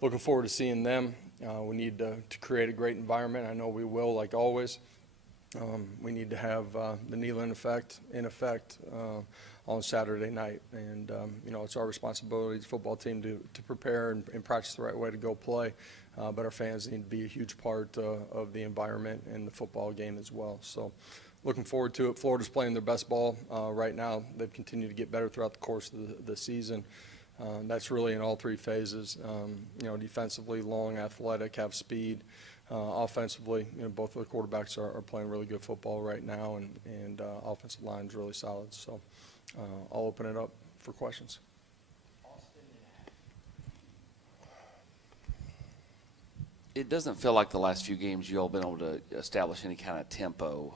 looking forward to seeing them. We need to create a great environment. I know we will, like always. We need to have the Neyland effect in effect on Saturday night. And, it's our responsibility as a football team to prepare and practice the right way to go play. But our fans need to be a huge part of the environment and the football game as well. So looking forward to it. Florida's playing their best ball right now. They've continued to get better throughout the course of the season. That's really in all three phases. Defensively, long, athletic, have speed. Offensively, both of the quarterbacks are playing really good football right now, and offensive line's really solid. So I'll open it up for questions. It doesn't feel like the last few games you all been able to establish any kind of tempo.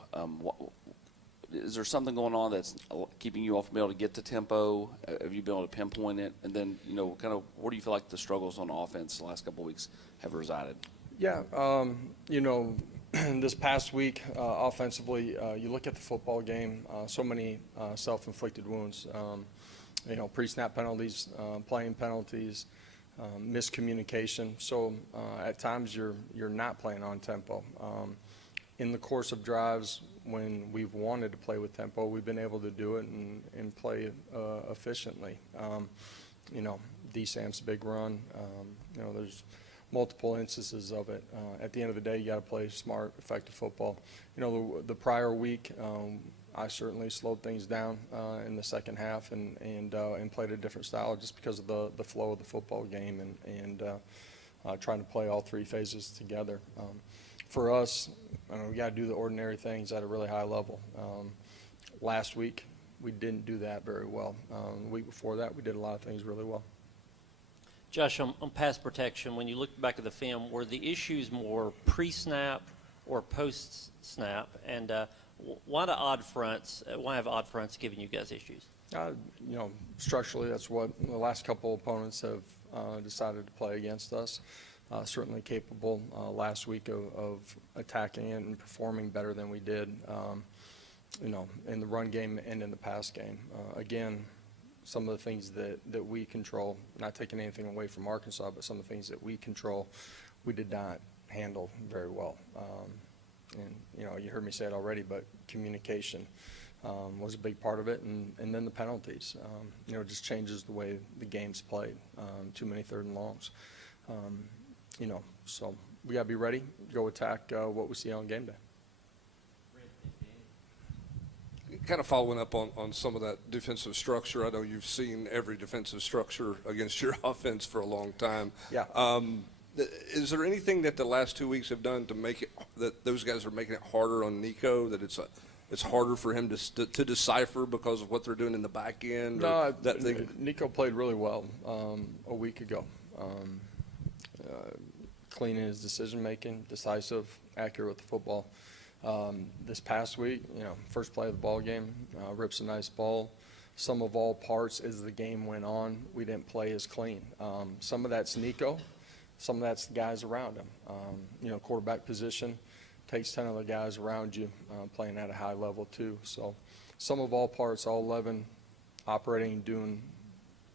Is there something going on that's keeping you all from being able to get to tempo? Have you been able to pinpoint it? And then, kind of where do you feel like the struggles on offense the last couple of weeks have resided? Yeah, this past week, offensively, you look at the football game, so many self-inflicted wounds, pre-snap penalties, playing penalties, miscommunication. So at times you're not playing on tempo. In the course of drives, when we've wanted to play with tempo, we've been able to do it and play efficiently. DSAM's a big run. There's multiple instances of it. At the end of the day, you got to play smart, effective football. The prior week, I certainly slowed things down in the second half and played a different style just because of the flow of the football game and trying to play all three phases together. For us, we got to do the ordinary things at a really high level. Last week, we didn't do that very well. The week before that, we did a lot of things really well. Josh, on pass protection, when you look back at the film, were the issues more pre-snap or post-snap? And why have odd fronts giving you guys issues? Structurally, that's what the last couple opponents have decided to play against us. Certainly capable last week of attacking it and performing better than we did, in the run game and in the pass game. Again, some of the things that we control, not taking anything away from Arkansas, but some of the things that we control, we did not handle very well. You heard me say it already, but communication was a big part of it, and then the penalties. It just changes the way the game's played. Too many third and longs. So we got to be ready, go attack what we see on game day. Kind of following up on some of that defensive structure. I know you've seen every defensive structure against your offense for a long time. Yeah. Is there anything that the last 2 weeks have done to make it that those guys are making it harder on Nico? That it's harder for him to decipher because of what they're doing in the back end? No, Nico played really well a week ago. Clean in his decision making, decisive, accurate with the football. This past week, first play of the ball game, rips a nice ball. Some of all parts as the game went on, we didn't play as clean. Some of that's Nico, some of that's the guys around him. Quarterback position takes 10 other guys around you playing at a high level too. So some of all parts, all 11 operating, doing,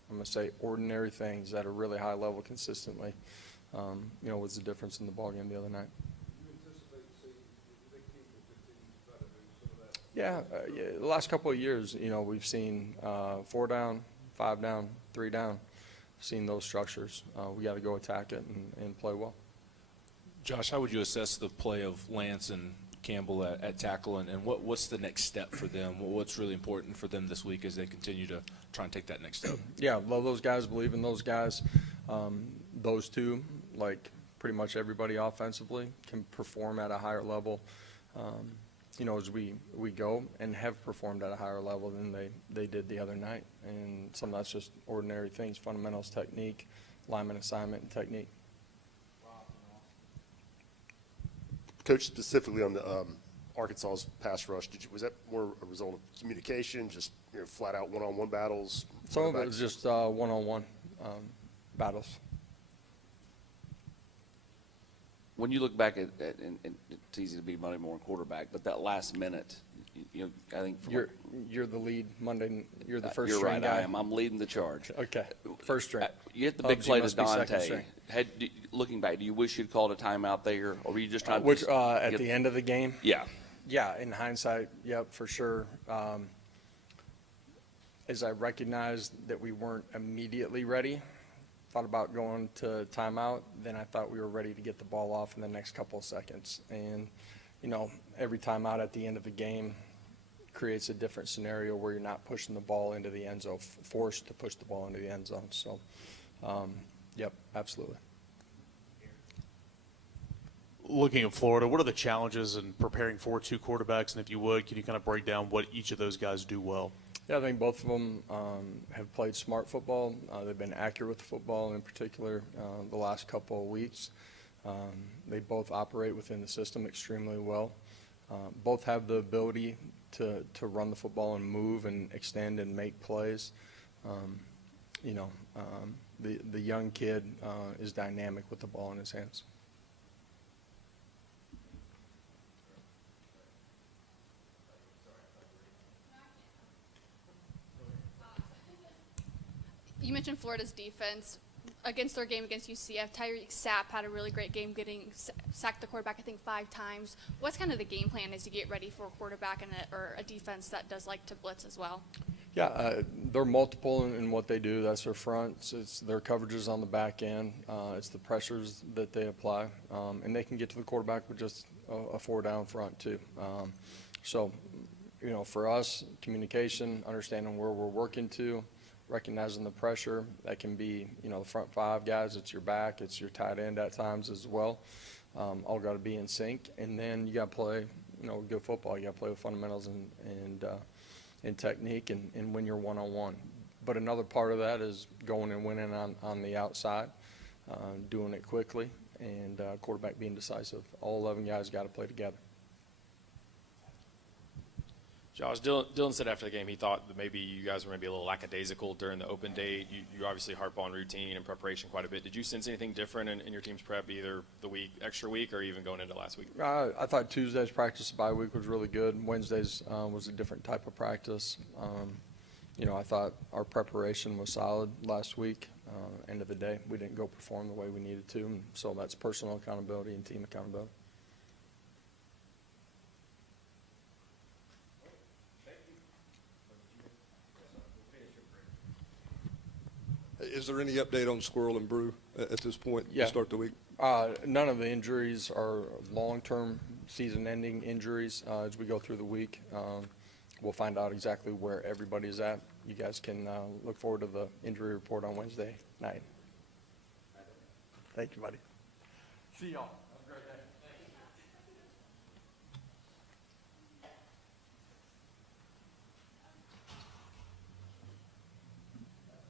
I'm going to say, ordinary things at a really high level consistently, was the difference in the ball game the other night. Yeah, the last couple of years, we've seen 4 down, 5 down, 3 down. Seen those structures. We got to go attack it and play well. Josh, how would you assess the play of Lance and Campbell at tackle, and what's the next step for them? What's really important for them this week as they continue to try and take that next step? Yeah, love those guys, believe in those guys. Those two, like pretty much everybody offensively, can perform at a higher level. As we go and have performed at a higher level than they did the other night. And some of that's just ordinary things, fundamentals, technique, lineman assignment, and technique. Coach, specifically on the Arkansas's pass rush, was that more a result of communication, just flat out one-on-one battles? Some of it was just one-on-one battles. When you look back at and it's easy to be Monday morning quarterback, but that last minute, I think you're the lead Monday. You're the first you're string right, guy. I am. I'm leading the charge. Okay, first string. You hit the big Hubs, play you to must be second Dante. string. Looking back, do you wish you'd called a timeout there, or were you just trying to Which, just at get- the end of the game? Yeah. Yeah, in hindsight, yep, for sure. As I recognized that we weren't immediately ready, thought about going to timeout, then I thought we were ready to get the ball off in the next couple of seconds. And, you know, every timeout at the end of the game creates a different scenario where you're not pushing the ball into the end zone, forced to push the ball into the end zone. So, yep, absolutely. Looking at Florida, what are the challenges in preparing for two quarterbacks? And if you would, can you kind of break down what each of those guys do well? Yeah, I think both of them have played smart football. They've been accurate with the football, in particular, the last couple of weeks. They both operate within the system extremely well. Both have the ability to run the football and move and extend and make plays. The young kid is dynamic with the ball in his hands. You mentioned Florida's defense. Against their game against UCF, Tyreek Sapp had a really great game, sacked the quarterback, I think, 5 times. What's kind of the game plan as you get ready for a quarterback and or a defense that does like to blitz as well? Yeah, they're multiple in what they do. That's their fronts. It's their coverages on the back end. It's the pressures that they apply. And they can get to the quarterback with just a 4-down front, too. So, you know, for us, communication, understanding where we're working to, recognizing the pressure. That can be, you know, the front 5 guys. It's your back. It's your tight end at times as well. All got to be in sync. And then you got to play, you know, good football. You got to play with fundamentals and technique and win your one-on-one. But another part of that is going and winning on the outside, doing it quickly, and quarterback being decisive. All 11 guys got to play together. Josh, Dylan said after the game he thought that maybe you guys were maybe a little lackadaisical during the open date. You obviously harp on routine and preparation quite a bit. Did you sense anything different in your team's prep, either the extra week, or even going into last week? I thought Tuesday's practice bye week was really good. Wednesday's was a different type of practice. You know, I thought our preparation was solid last week. End of the day, we didn't go perform the way we needed to, and so that's personal accountability and team accountability. Is there any update on Squirrel and Brew at this point Yeah. to start the week? None of the injuries are long-term season-ending injuries. As we go through the week, we'll find out exactly where everybody's at. You guys can look forward to the injury report on Wednesday night. Thank you, buddy. See y'all. Have a great day.